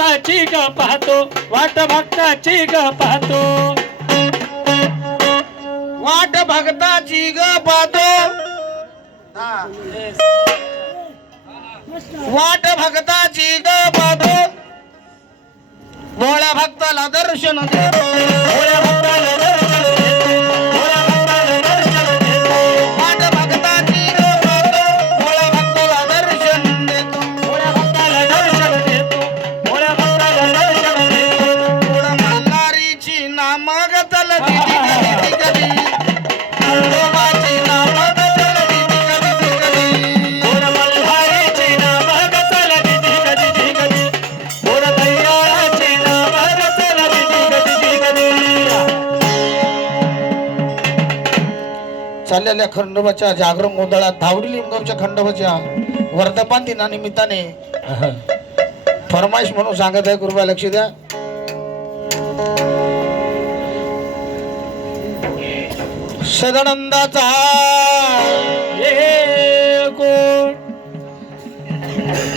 भक्ताची ग पाहतो, वाट भक्ताची ग पाहतो, वाट भक्ताची ग पाहतो, वाट भक्ताची ग पाहतो, भोळ्या भक्ताला दर्शन देतो, भोळ्या भक्ताला दर्शन देतो, भोळ्या भक्ताला दर्शन देतो, वाट भक्ताची ग पाहतो, भोळ्या भक्ताला दर्शन देतो, भोळ्या भक्ताला दर्शन देतो, भोळ्या भक्ताला दर्शन देतो. थोडं मल्हारीची नामग चलती कधी कधी, खंडोबाची नामग चलती कधी कधी, गोड मल्हारीची नामं चलती कधी कधी, गोड दयाळाची नामं चलती कधी कधी. चाललेल्या खंडोबाच्या जागरण गोंधळात धावडी लिंगावच्या खंडोबाच्या वर्धमान दिनानिमित्ताने फरमाईश म्हणून सांगत आहे. कृपया लक्ष द्या. सदानंदाचा हे कोण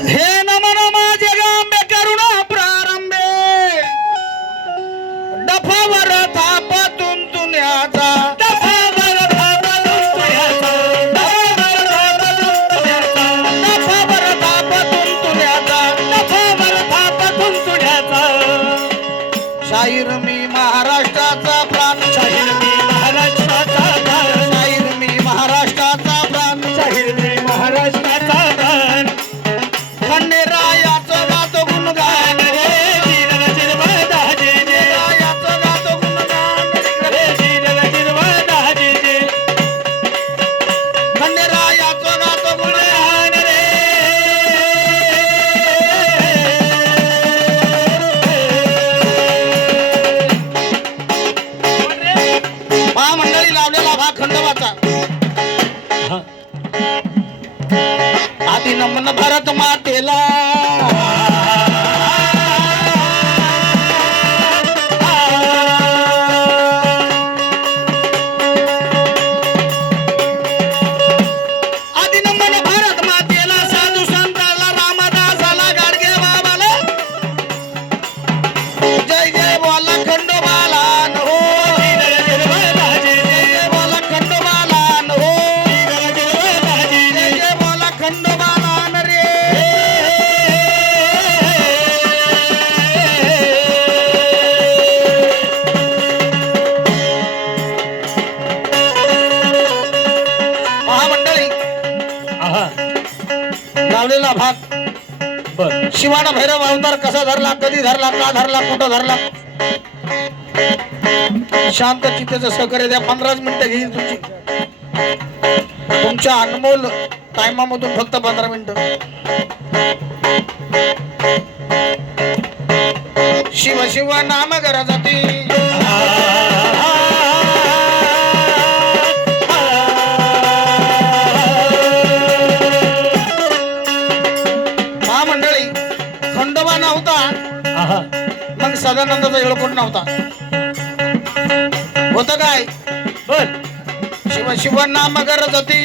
हे नमन माझे गांबे करुणा प्रारंभे, डफावर थापतून तुन्याचा, डफावर थापतून तुझ्याचा, डफावर थापतून तुझ्याचा, डफावर थापतून तुन्याचा, डफावर थापतून तुझ्याचा. शाहीर मी महाराष्ट्राचा प्राण, शाहीर मी महाराष्ट्राचा प्राण, शाहीर मी महाराष्ट्राचा प्राण, शाहीर मी महाराष्ट्राचा प्राण. खंडेरायाचं गातो गुणगान रे जीवन जिरवा दाजे जे, रायाचं गातो गुणगान रे जीवन जिरवा दाजे जे, खंडेरायाचं गातो गुणगान गुणगान रे. महामंडळी लावलेला भाग खंडोबाचा. आधी नमन भारत मातेला, आधी नमन भारत मातेला, साधू संताला, रामदासाला, गाडगे बाबाला, जय जय बोला खंडोबाला हो, जीवन जिरवा दाजे जे, जय बोला खंडोबाला हो, जीवन जिरवा दाजे जे. जय जय बोला खंडोबाला रे. महामंडळी आहा, लावलेला भाग. बर. शिवाना भैरव अवतार कसा धरला, कधी धरला, का धरला, कुठं धरला, शांत चित्ताचं सहकार्य द्या. 15 मिनिटं घेईल तुमची, तुमच्या अनमोल टायमामधून फक्त 15 मिनिटं. शिव शिव नाम गरजती, महामंडळी खंडोबा नव्हता आहा, मग सदानंदाचा येळकोट नव्हता. होत काय, बर. शिव शिव नाम गरजती,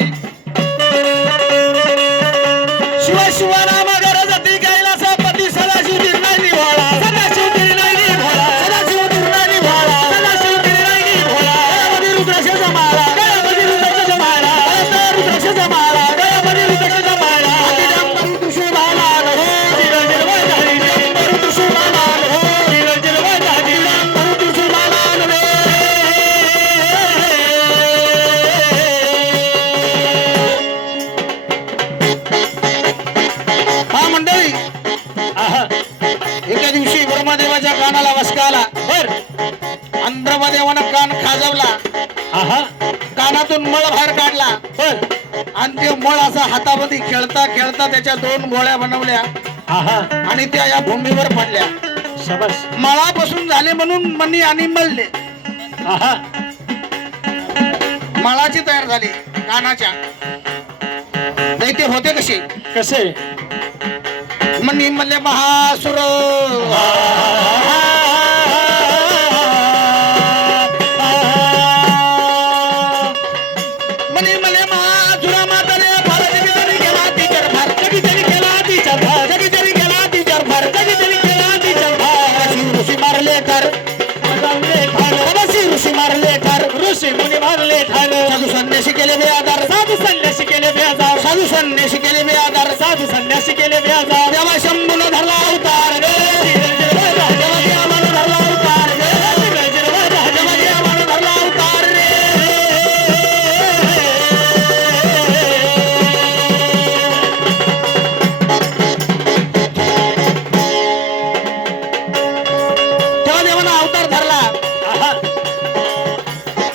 शिव शिव नाम गरजती, कैलासपती सदाशिव तिरनाली भोळा, सदाशिव तिरनाली भोळा, सदाशिव तिरनाली भोळा, सदाशिव तिरनाली भोळा, गळ्यामध्ये रुद्राक्षाचा माळा, गळ्यामध्ये रुद्राक्षाचा माळा, गळ्यात रुद्राक्षाचा माळा, गळ्यामध्ये रुद्राक्षाचा माळा. आदिनाम तुळशीबाला हो, जीवन जिरवा दाजे जे, तुळशीबाला हो, जीवन जिरवा दाजे जे. तुळशीबाला रे. हा मंडळी, आहा, एका दिवशी ब्रह्मदेवाच्या कानाला वसका आला. बर. ब्रह्मदेवानं कान खाजवला, आहा, कानातून मळ बाहेर काढला, बर. आणि ते मळ असा हातामध्ये खेळता खेळता त्याच्या 2 गोळ्या बनवल्या आहा, आणि त्या या भूमीवर पडल्या. शाबास. मळापासून झाले म्हणून मनी आणि मळले. आहा, मळाची तयार झाली कानाच्या. नाही ते होते कसे, कसे. मनी मल्ले महासुर, मनी मल्ले महासुर माताने फार जगी तरी गेला तिच्या फार, जगी तरी गेला तिच्या फार, जगी तरी गेला तिच्या फार, जगी तरी गेला तिच्या बेधार साधू संन्यासी केले बेआधार साधू संन्यासी केले बेजार साधू संन्यासी केले बेआधार साधू संन्यासी केले बेजार देवा शंभून धरला अवतार ग देवा देवानं धरला अवतार ग देवा देवानं धरला अवतार रे तेव्हा देवानं अवतार धरला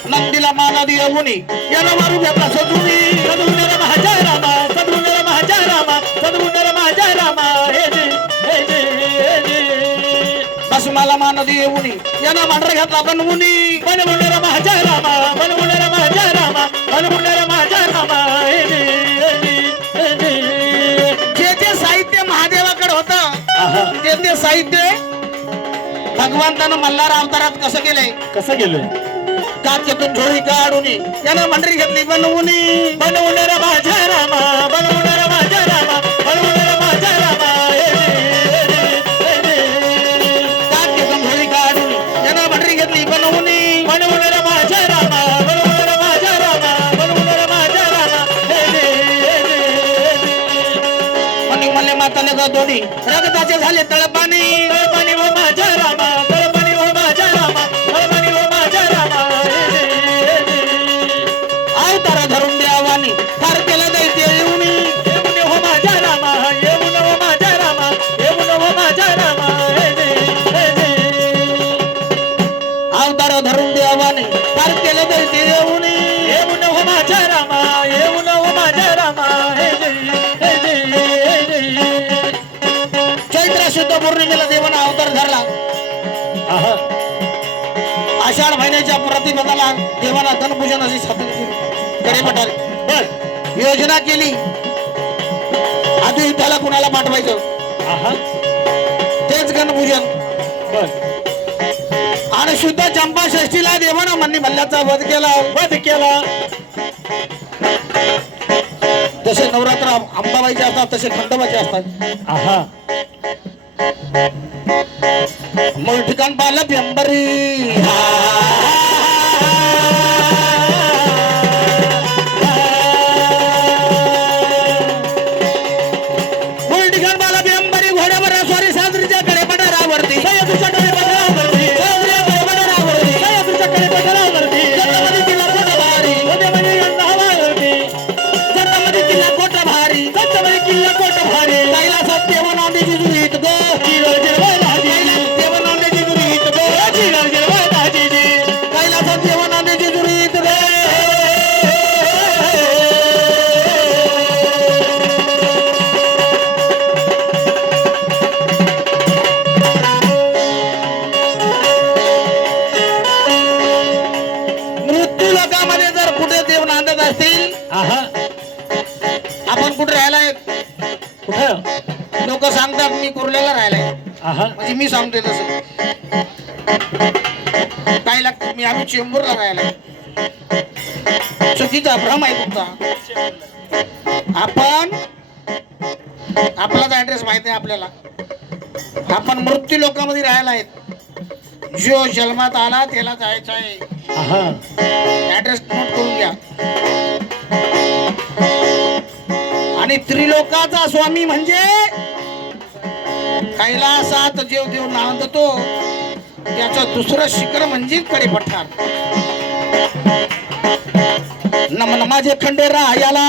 नंदीला माना देऊनी याला मारू घेतला सजुनी सद्गुणर महाजय रामा सद्गुणर महाजय रामा सद्गुणर महाजय रामा हे जे हे जे हे जे बस मला मान देऊनी यानं मांढरा घेतला बनवूनी बनमुंडर महाजय रामा बनमुंडर महाजय रामा बनमुंडर महाजय रामा हे जे हे जे हे जे जे साहित्य महादेवाकडे होतं ते साहित्य भगवंतानं मल्हार अवतारात कसं केलंय कसं गेलोय कात्यातून झोळी काढून यानं मंडळी घेतली बनवूनी बनमुंडर महाजय रामा बनमुंडर महाजय रामा बनमुंडर महाजय रामा हे जे हे जे कात्यातून झोळी काढून यानं मंडळी घेतली बनवूनी बनमुंडर महाजय रामा बनमुंडर महाजय रामा बनमुंडर महाजय रामा हे जे हे जे म्हणे मल्ले माताने ग दोन्ही रगताचे झाले तळपाणी तळपाणी हो माझ्या रामा तळपाणी हो माझ्या रामा तळपाणी हो माझ्या रामा हे जे अवतार धरून द्यावानी फार केलं दैत्य येऊनी येऊन हो माझ्या रामा येऊन हो माझ्या रामा येऊन हो माझ्या रामा हे जे अवतार धरून द्यावानी फार केलं दैत्य येऊनी येऊन हो माझ्या रामा येऊन हो माझ्या रामा हे जे चैत्र शुद्ध पौर्णिमेला देवानं अवतार धरला आषाढ महिन्याच्या प्रतिपदाला देवाला धनपूजन अशी स्थापना केली कडेपठारे बर योजना केली आधी त्याला कुणाला पाठवायचं तेच गणपूजन बर आणि शुद्ध चंपा षष्टीला देवानं मन्नी मल्ल्याचा वध केला वध केला जसे नवरात्र अंबाबाईचे असतात तसे खंडोबाचे असतात आहा मूळ ठिकाण पाहिलं पेंबरी मूळ ठिकाण पाहिलं पेंबरी घोड्यावर स्वारी साजरीच्या कडे पठारावरती सह्याद्रीच्या कडेपठारावरती सह्याद्रीच्या कडेपठारावरती जटामध्ये तिला कोटा भारी उद्यामध्ये यंदा हवावरती जटामध्ये तिला कोटा भारी सत्तमध्ये किल्ला कोट भारी कैलासात देवनांदेची जुरीत ग जिरव जिरव दाजीजी देवनांदेची जुरीत ग जिरव जिरव दाजीजी कैलासात देवनांदेची जुरीत ग मृत्यू लोकांमध्ये जर कुठे देव नांदत असतील आहा आपण कुठे राहिलाय कुठं लोक सांगतात मी कुर्ल्याला राहिलाय आहा म्हणजे मी सांगतोय तसं काय लागतं मी आम्ही चेंबूरला राहिलाय चुकीचा भ्रम आहे तुमचा आपण आपलाच ऍड्रेस माहिती आहे आपल्याला आपण मृत्यू लोकांमध्ये राहायला आहेत जो जन्मात आला त्याला जायचं आहे आहा ऍड्रेस नोट करून घ्या आणि त्रिलोकाचा स्वामी म्हणजे कैलासात जेव देव नांदतो त्याचं दुसरं शिखर म्हणजे कडेपठार नमन माझे खंडेरा याला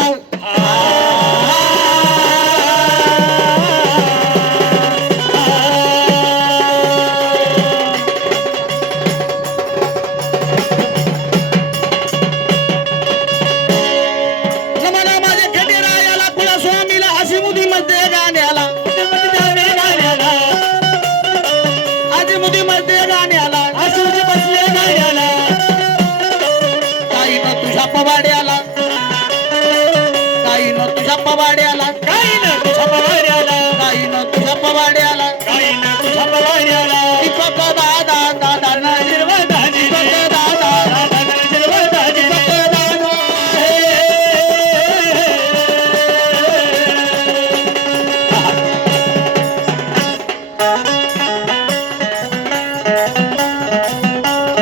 नमन माझे खंडेरा याला कुलस्वामीला हसीमुदी मध्ये गाण्याला मध्ये गाण्याला आसूजी बसले गाण्याला काही न तुझ्या पवाड्याला काही न तुझ्या पवाड्याला काही ना तुझ्या पवाड्याला काही न तुझ्या पवाड्याला काही ना तुझ्या पवाड्याला दीपक दादा दादा ना जिरवा दाजी दीपक दादा दादा जिरवा दाजी दीपक दादा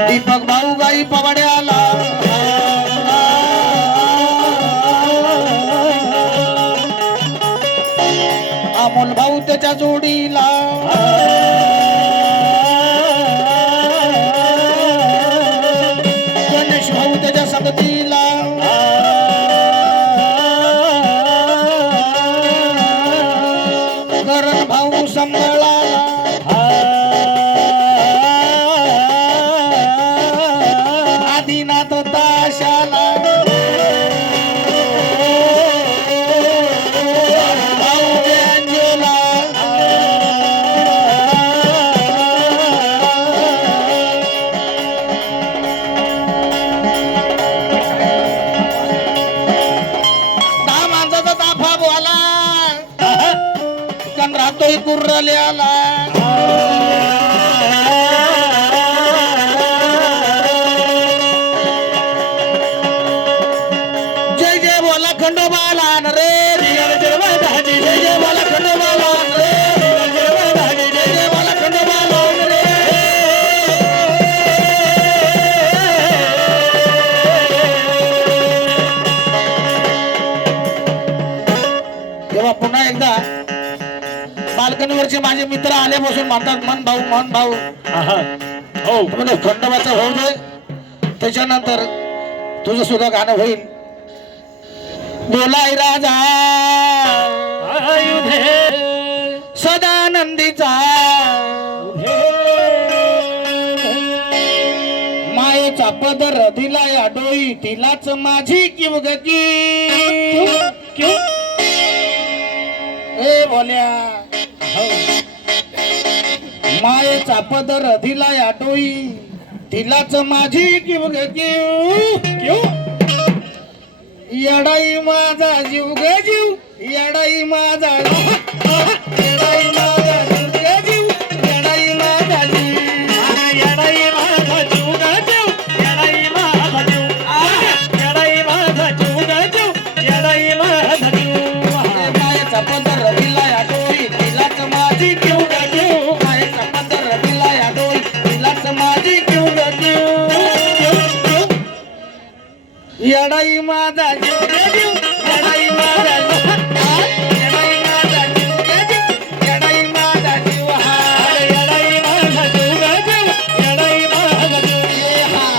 दीपक भाऊ गाई पवाड्याला त्याच्या जोडीला गणेश भाऊ त्याच्या संगतीला करण भाऊ संभळाला आदिनाथ ताशाला भाऊ व्यंजला दहा माणसाचा ताफा बोला कण राहतोय कुर्रल्याला जय जय बोला खंडोबाला रे जय जय दाजी जय जय बोला खंडोबाला रे जय दाजी जय जय बोला खंडोबाला रे तेव्हा पुन्हा एकदा बाल्कनीवरचे माझे मित्र आल्यापासून म्हणतात मन भाऊ हो म्हणजे खंडोबाचं होऊ दे त्याच्यानंतर तुझं सुद्धा गाणं होईल बोलाय राजा आयुधे सदानंदीचा मायेचा पदर दिलाय डोई तिलाच माझी किव गती क्यों ए बोल्या मायेचा पदर दिलाय डोई तिलाच माझी किव गती क्यों येडाई माझा जीव ग जीव येडाई माझा येडाई माझा जीव ग जीव येडाई माझा जीव येडाई माझा जीव ग जीव येडाई माझा जीव येडाई माझा जीव ग जीव येडाई माझा जीव मायेचा पदर दिलाय डोई तिलाच माझी किव ग जीव मायेचा पदर दिलाय डोई तिलाच माझी किव ग जीव येडाई माझा जीव ग जीव येडाई माझा जीव येडाई माझा जीव ग जीव येडाई माझा जीव येडाई माझा जीव ग जीव येडाई माझा जीव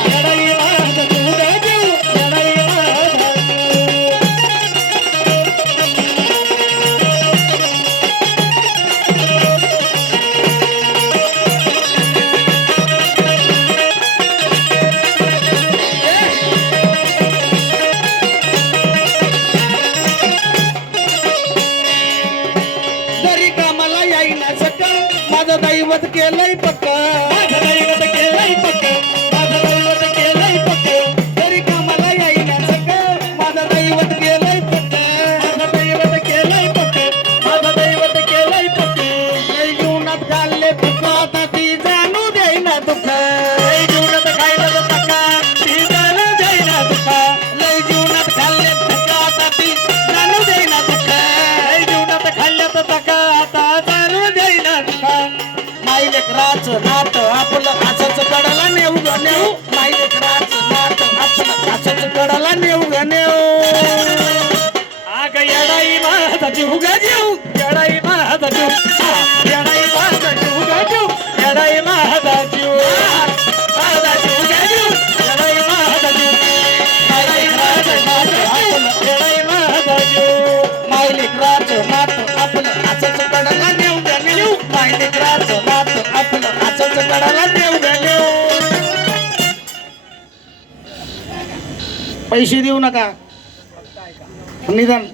येडाई माझा जीव ग जीव येडाई माझा जीव जरी कामाला येईना सकल माझं दैवत केलंय पक्क माझं दैवत केलंय पक्क माझं दैवत केलंय पक्क जरी कामाला येईना सकल माझं दैवत केलंय पक्क माझं दैवत केलंय पक्क माझं दैवत केलंय पक्क लय जीवनात घालले दुःख आता ती जाणू देईना दुःख लय जीवनात खायला पक्का ती जाणू जाईना दुःखा लय जीवनात घालले दुःख आता ती जाणू देईना दुःख लय जीवनात खाल्ल्यात पक्का आता जाणू जाईना दुःखा माई लेकराचं नात आपलं असंच कडाला नेऊ ग नेऊ माई लेकराचं नात आपलं असंच कडाला नेऊ ग नेऊ आग येडाई माझा जीव ग जीव येडाई माझा जीव येडाई माझा जीव ग जीव येडाई माझा जीव माझा जीव ग जीव येडाई माझा जीव येडाई माझा जीव येडाई माझा जीव माई लेकराचं नात आपलं असंच कडाला नेऊ ग नेऊ माई लेकराचं नात आपलं असंच कडाला नेऊ ग नेऊ पैसे देऊ नका निदान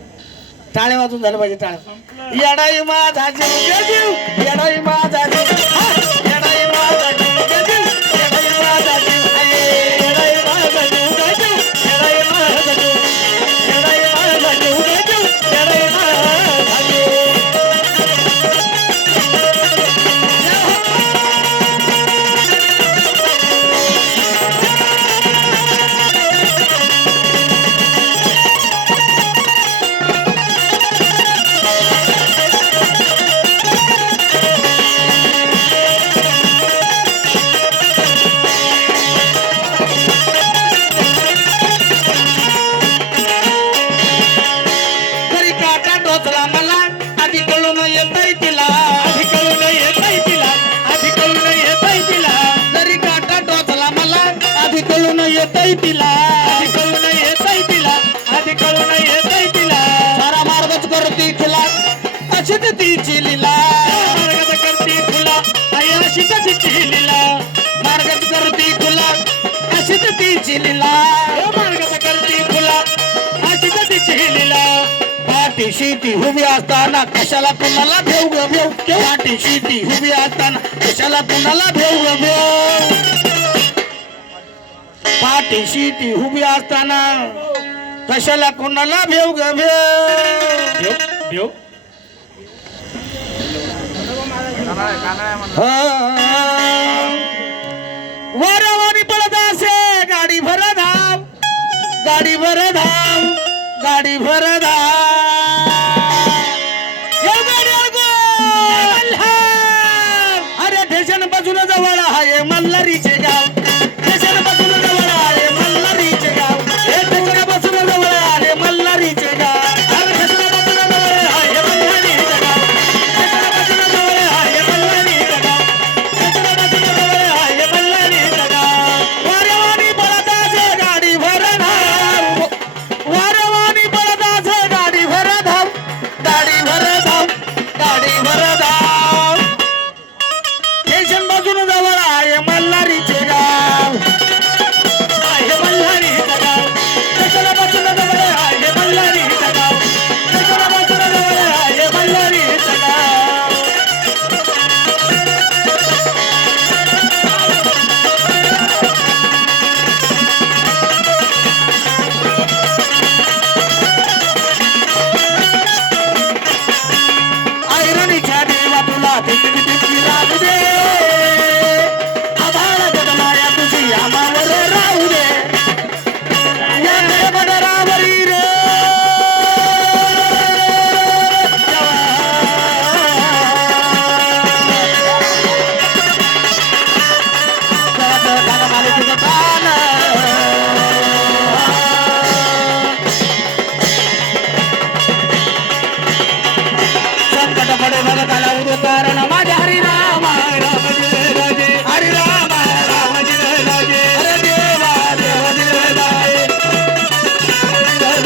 टाळे वाजून झालं पाहिजे टाळे येडाई माझा जीव ग जीव येडाई माझा जीव येडाई माझा जीव ग जीव येडाई माझा जीव येडाई माझा जीव ग जीव येडाई माझा जीव येडाई माझा जीव ग जीव येडाई माझा जीव येतय तिला आधी कळून येतय तिला आधी कळून येतय तिला सारा मार्गच करती खुला अशीच तिची लीला मार्गात करती खुला आई अशीच तिची लीला मार्गच करती खुला अशीच तिची लीला मार्गात करती खुला अशीच तिची लीला पाठीशी ती उभी असताना कशाला कुणाला भेव ग भेव पाठीशी ती उभी असताना कशाला कुणाला भेव ग भेव पाठीशी ती उभी असताना कशाला कुणाला भेव ग भेव देव देव वारवानी पळत असे गाडी भर धाव गाडी भर धाव गाडी भर धाव या गाडीवर गोल हार. अरे ठेशन बाजून जवळ आहे मल्हारीचे गाव ठेशन बाजून जवळ आहे मल्हारीचे गाव हे ठेशन बाजून जवळ आहे मल्हारीचे गाव अरे ठेशन बाजून जवळ आहे मल्हारीचे गाव ठेशन बाजून जवळ आहे मल्हारीचे गाव ठेशन बाजून जवळ आहे मल्हारीचे गाव वारवानी पळताचे गाडी भर धाव वारवानी पळताचे गाडी भर धाव गाडी भर धाव गाडी भर धाव स्टेशन बाजून जवळ आहे मल्हारीचे गाव आहे मल्हारीचे गाव स्टेशन बाजून जवळ आहे मल्हारीचे गाव स्टेशन बाजून जवळ आहे मल्हारीचे गाव ऐरणीच्या देवा तुला तितकी तितकी राहू दे आभाळ गगनाया तुझी आमावर राहू दे या बडरावरी रे संकट पडे भगताला उद्धारण माझ्या हरिराम राम जय राजे हरिराम राम जय राजे अरे देवा देव देव राजे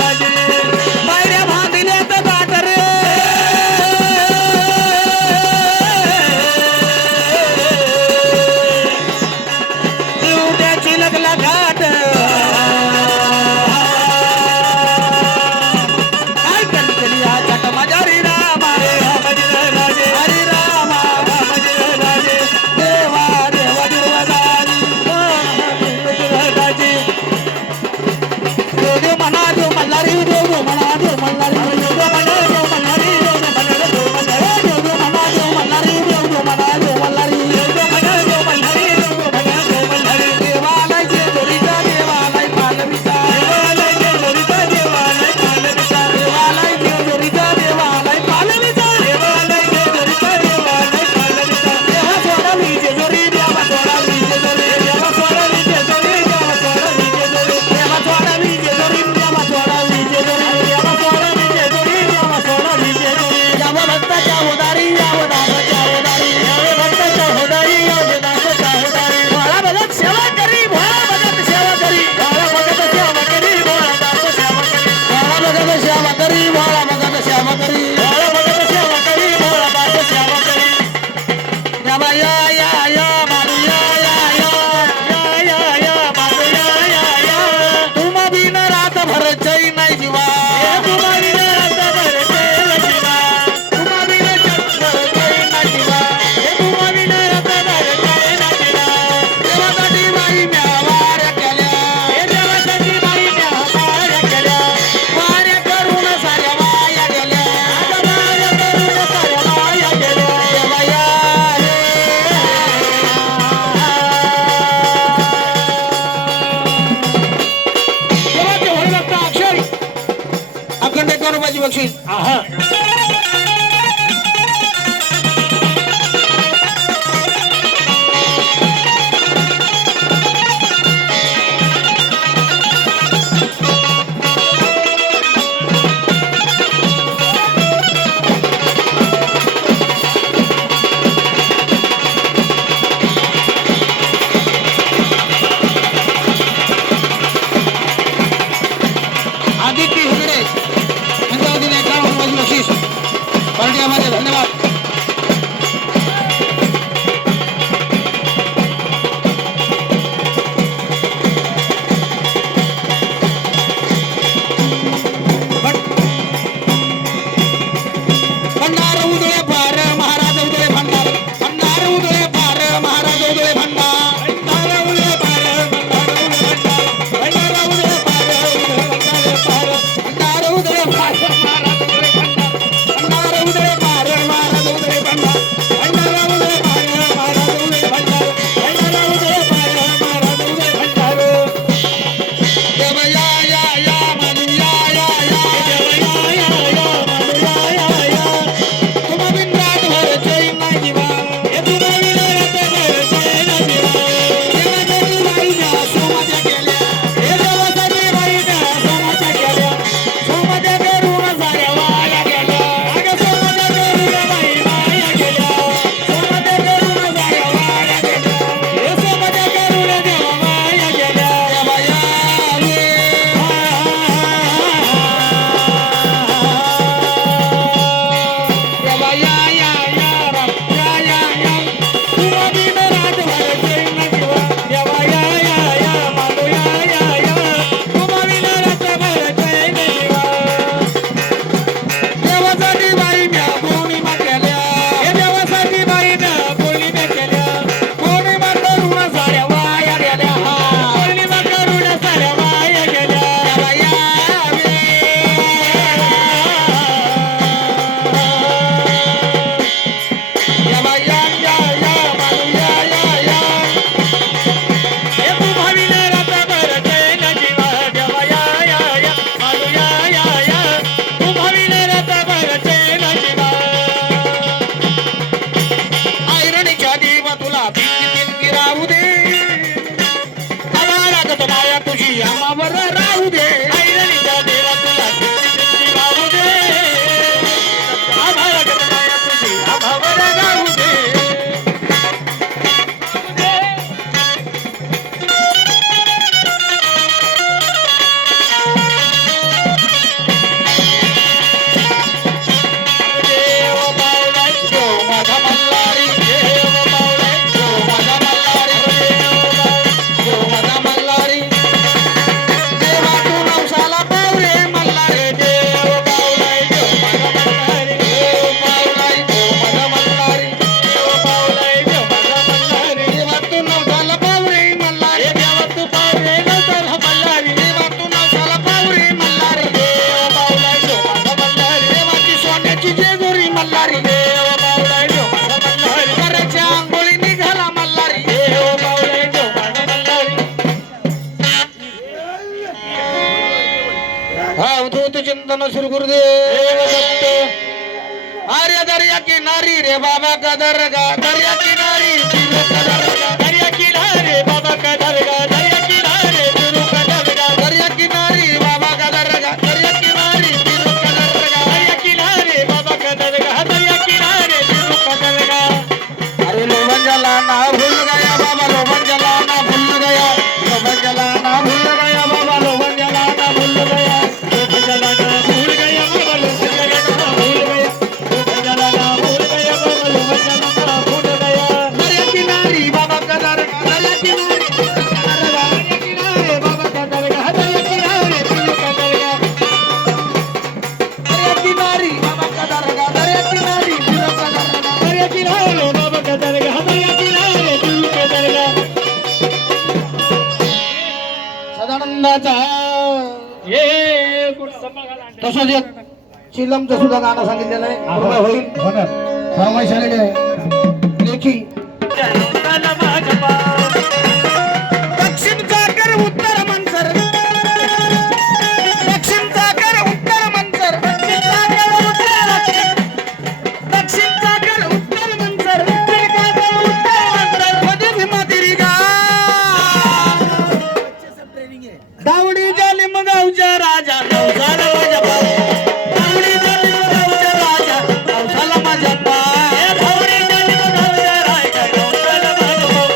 राजे बायऱ्या भांदिल्यात गाठ रे उद्याची लगला घाट काय करतली हा चट माझ्या हरिराम राम जय राजे हरिराम राम जय राजे देवा देव देवदारी राजे देव म्हणा देव मल्हारी देव म्हणा देव मल्हारी देव म्हणा देव मल्हारी देव म्हणा देव मल्हारी देव म्हणा देव मल्हारी देव म्हणा देव मल्हारी देवालय जे जोरीचा देवालय पालवीचा देवालय जे जोरीचा देवालय पालवीचा देवा सोडावी जे जोरी देवा सोडावी जे जोरी देवा सोडावी जे जोरी देवा सोडावी जे जोरी देवा सोडावी जे जोरी देवा सोडावी जे जोरी देवा सोडावी जे जोरी देवा सोडावी जे जोरी याव भक्ताच्या उदारी याव दासाच्या उदारी याव भक्ताच्या उदारी याव दासाच्या उदारी भोळा भगत सेवा करी भोळा भगत सेवा करी भोळा भगत सेवा करी भोळा दास सेवा करी भोळा भगत सेवा करी भोळा भगत सेवा करी भोळा भगत सेवा करी भोळा दास सेवा करी या बाया या या मारू या या या मारू या तुम बिन रात भर चैन नाही जीवा तुम बिन रात भर चैन जीवा तुम बिन रात भर चैन जीवा तुम बिन रात भर चैन जीवा देवासाठी बाई म्यावार केल्या देवासाठी बाई म्यावार केल्या वाऱ्या करून साऱ्या वाया गेल्या वाऱ्या करून साऱ्या वाया गेल्या देवाया देवाचे हरिभक्त अक्षय अखंड करुबाजी बक्षीस आहा आदित्य हेगडे यांच्या वतीने 51 रुपयाचे बक्षीस पार्टीमध्ये. धन्यवाद. भंडार उदळे पार महाराज उदळे भंडार. भंडार उदळे पार महाराज उदळे भंडार. भंडार उदळे पार, भंडार उदळे पार, भंडार उदळे पार महाराज उदळे भंडार. भंडार उदळे पार महाराज उदळे भंडार. भंडार उदळे पार, महाराज उदळे भंडार, भंडार उदळे पार, महाराज उदळे भंडार. देव या या या मानू या या या. देव या या या, मानू या या या. तुम्हा बिन रातभर चैन नाही दिवा. हे तुला विनयते चैन दिवा. देवासाठी बाईच्या सोमाच्या केल्या. हे देवासाठी बाईने सोमाच्या केल्या. सोमाच्या करून साऱ्या वाया गेल्या. अगं सोमाच्या करून बाई वाया गेल्या. सोमाच्या करून साऱ्या वाया गेल्या. हे सोमाच्या करून देवा वाया गेल्या. देवा यावे. देवा या या या राम. या या या. तुला बिन रातभर चैन दिवा. देवा या या या, मानू या या या. तुला बिन रातभर चैन दिवा. देवासाठी बाई म्या पौर्णिमा केल्या. हे देवासाठी बाईनं पौर्णिमा केल्या. पौर्णिमा करून साऱ्या वाया गेल्या. पौर्णिमा करून साऱ्या वाया गेल्या. देवा यावे. देवा या या या मानू या या या. हे तू भाविले रात्रभर चैन दिवा. देवा या या या, मानू या या या. तू भाविले रात्रभर चैन दिवा. ऐरणीच्या देवा तुला बिनकी बिनकी राहू दे. आला लागत माया तुझी आमावर राहू दे. ऐरणीच्या देवा तुला किती राहू दे. आभाळ गगनाया तुझी आभावर राहू दे. देव बावलाय, देव माझा मल्हारी. देव बावलाय, देव माझा मल्हारी. देव माझा मल्हारी. देवा तू नवसाला पावरे मल्हारी. देव बावलाय, देव माझा मल्हारी. देव पावलाय देव माझा मल्हारी. देव बावलाय, देव माझा मल्हारी. देवा तू नवसाला पावरे मल्हारी. हे देवा तू पावले नंतर हा मल्हारी. देवा तू नवसाला पावरे मल्हारी. देव बावलाय, देव माझा मल्हारी. देवाची सोन्याची जेजुरी मल्हारी. देव बावलाय, देव माझा मल्हारी. कराच्या आंघोळी निघाला मल्हारी. देव बावलाय, देव माझा मल्हारी. हा अवधूत चिंतन श्री गुरुदेव देव दत्त. आर्य दर्या किनारी रे बाबा का दर्गा. दर्या किनारी तिरू का दर्गा. दर्या किनारे बाबा का दर्गा. दर्या किनारे गुरु का दर्गा. दर्या किनारी बाबा का दर्गा. दर्या किनारी तिरू का दर्गा. दर्या किनारे बाबा का दर्गा. दर्या किनारे गुरु का दर्गा. अरे लोभन जलाना भूल गया बाबा. लोभन जलाना भूल गया. लोभन जलाना भूल गया बाबा. लोभन जलाना भूल गया. लोक जलाना भूल गया बाबा. लोक जलाना भूल गया. लोक जलाना भूल गया बाबा. लोक जलाना भूल गया. दर्या किनारी बाबा का दर्गा. दर्या किनारी तिरू का दर्गा. दर्या किनारे बाबा का दर्गा. दर्या किनारे गुरु का दर्गा. दर्या किनारी बाबा का दर्गा. दर्या किनारी तिरू का दर्गा. दर्या किनारे बाबा का दर्गा. दर्या किनारे गुरु का दर्गा. सदानंदाचा ये कुठं सांभाळा. तसंच एक चिलमचं सुद्धा गाणं सांगितलेलं आहे. बरोबर होईल फरमाईश आलेली आहे. लेखी दक्षिणचा कर उत्तर मंचर. दक्षिणचा कर उत्तर मंचर. दक्षिणचा कर उत्तर मंचर. मध्ये भीमा तिरिगा. दावडीच्या लिंबगावच्या राजा नवसाला माझ्या भाऊ. दावडीच्या लिंबगावच्या राजा नवसाला माझ्या भाऊ. धावडीच्या लिंबाच्या राजा नवसाला माझा भाऊ.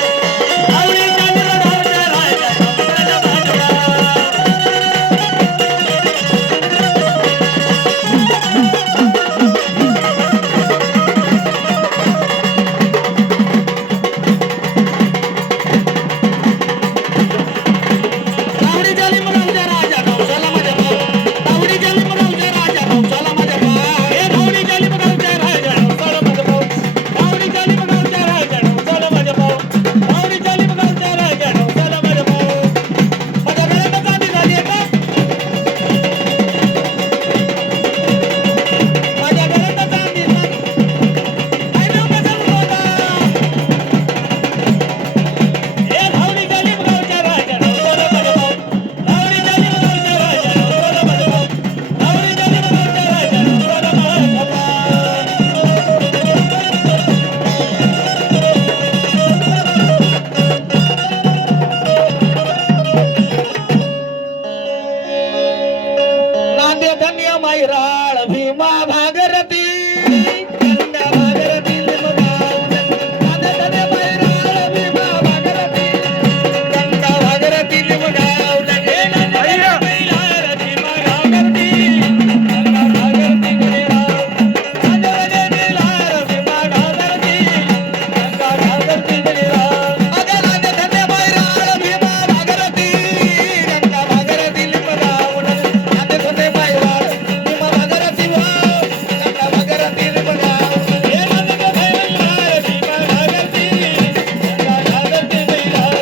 नांदे धन्य मैराळ भीमा भागरथी गंगा भागरथी लिंबगाव नांदे धन्य मैराळ भीमा भागरथी गंगा भागरथी लिंबगाव लगे नांदे धन्य मैराळ भीमा भागरथी गंगा भागरथी गिरिराव नांदे धन्य मैराळ भीमा भागरथी गंगा भागरथी गिरिराव अगे नांदे धन्य मैराळ भीमा भागरथी गंगा भागरथी लिंबगाव नांदे धन्य मैराळ भीमा भागरथी गंगा भागरथी लिंबगाव हे नांदे धन्य मैराळ भीमा भागरथी गंगा भागरथी गिरिराव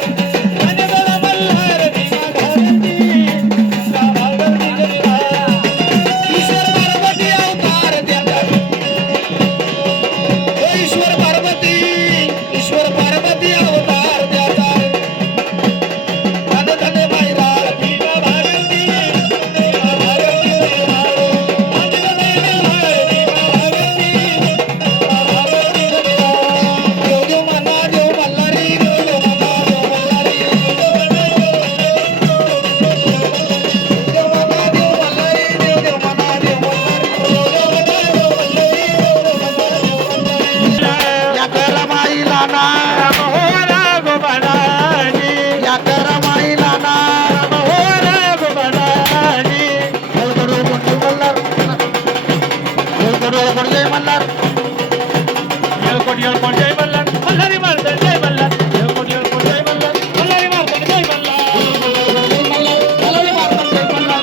नांदे धन्य मल्हार भीमा भागरथी गंगा भागरथी गिरिराव ईश्वर पार्वती अवतार देतात ईश्वर पार्वती अवतार देतात नांदे धन्य मैराळ भीमा भागरथी गंगा भागरथी गिरिराव नांदे धन्य मैराळ भीमा भागरथी गंगा भागरथी गिरिराव देव देव मना देव मल्हारी देव देव मना देव मल्हारी देव देव मना देव मल्हारी देव देव मना देव मल्हारी या कर माईला ना मोहरा गोपाळाजी या कर माईला ना मोहरा गोपाळाजी हलगडो कोण मल्हार हलगडो कोण जय मल्हार येळकोट येळकोट जय मल्हार मल्हारी मारतन जय मल्हार येळकोट येळकोट जय मल्हार मल्हारी मारतन जय मल्हार हलगडो मारतात जय मल्हार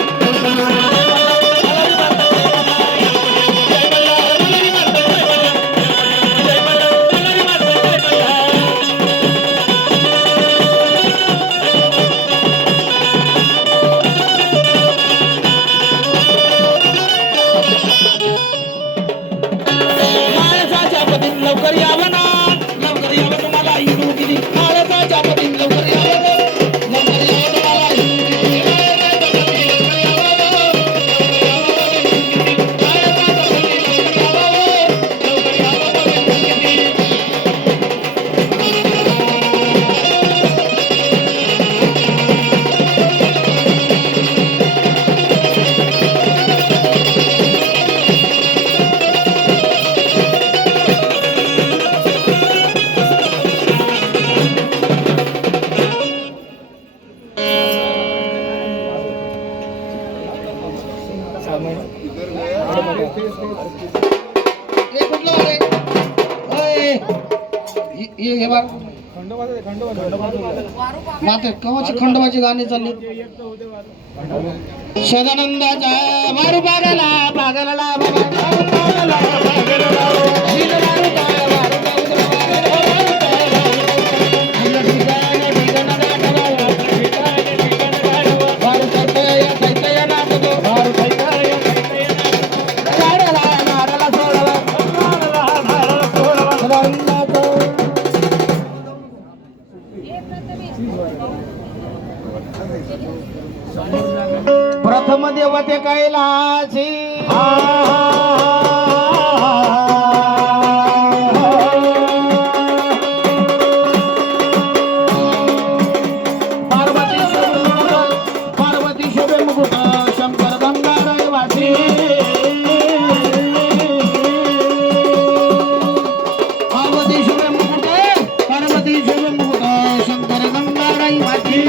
माळसाच्या पतीत लवकर यावं ना लवकर यावं तुम्हाला हिंदू किती माळसाच्या पतीत लवकर यावं लवकर यावं तुम्हाला हिंदू किती हे कुठलं वारे ओय हे बघ माते कवाची खंडोबाची गाणी चालली सदानंदाचा वारू पागला पागला बाबा पागला पागला शील वारू काय वारू वारू करतय कैतय नाचतो वारू कैतय नाडाला नाडाला सोडवा नाडाला सोडवा सदानंदाचा प्रथम देवते कैलासी पार्वती शोभे मुकुट शंकर गंगा रहिवासी पार्वती शोभे मुकुट शंकर गंगा रहिवासी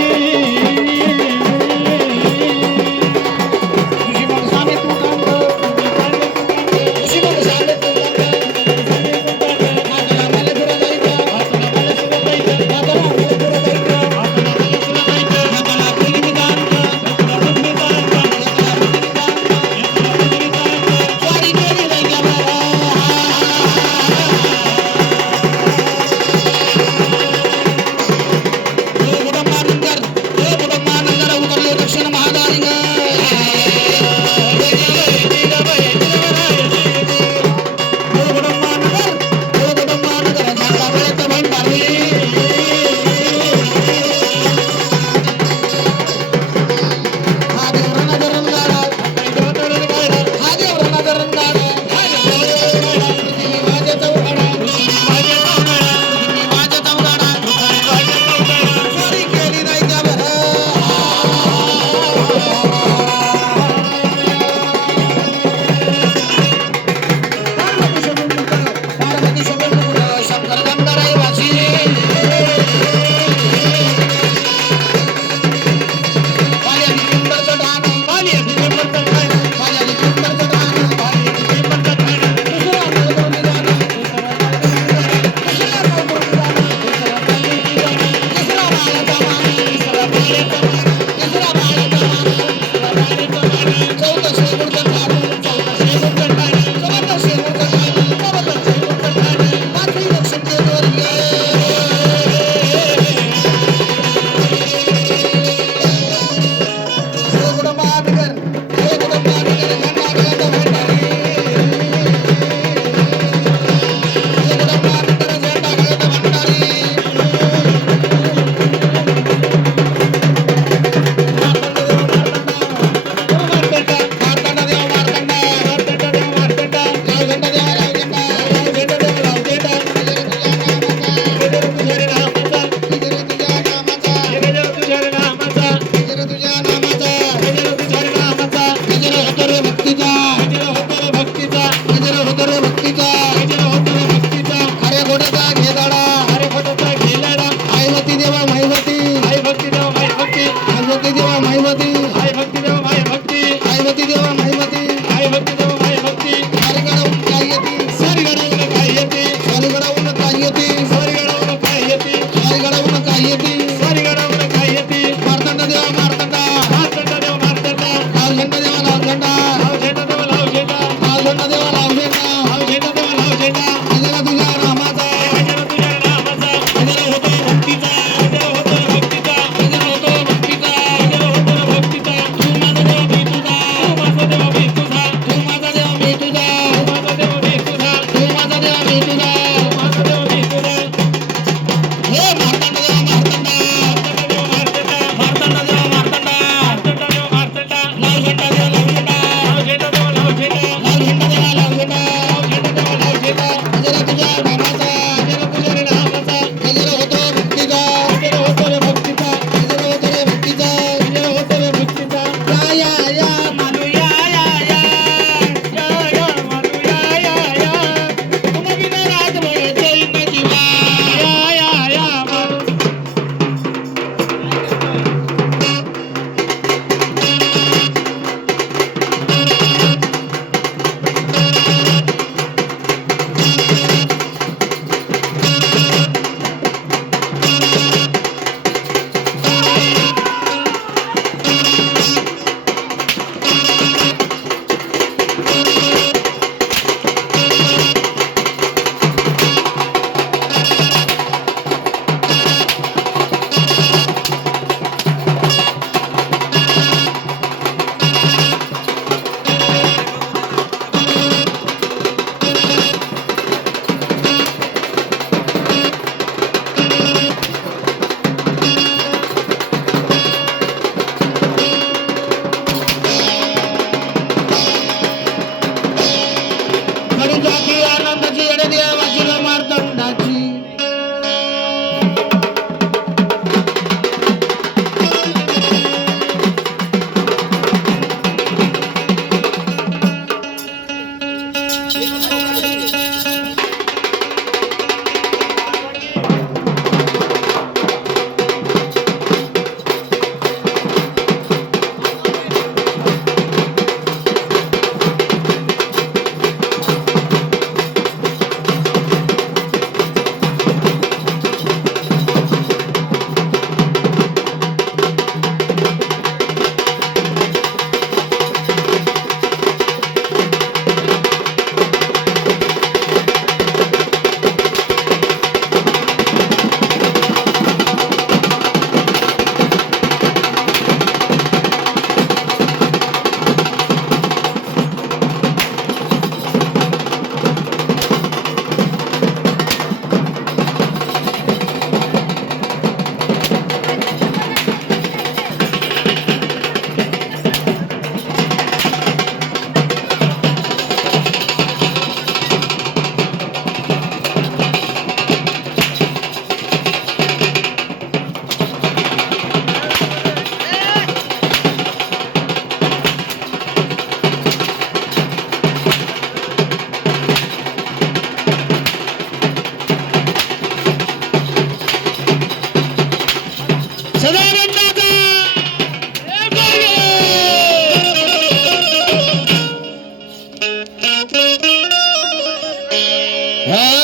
हा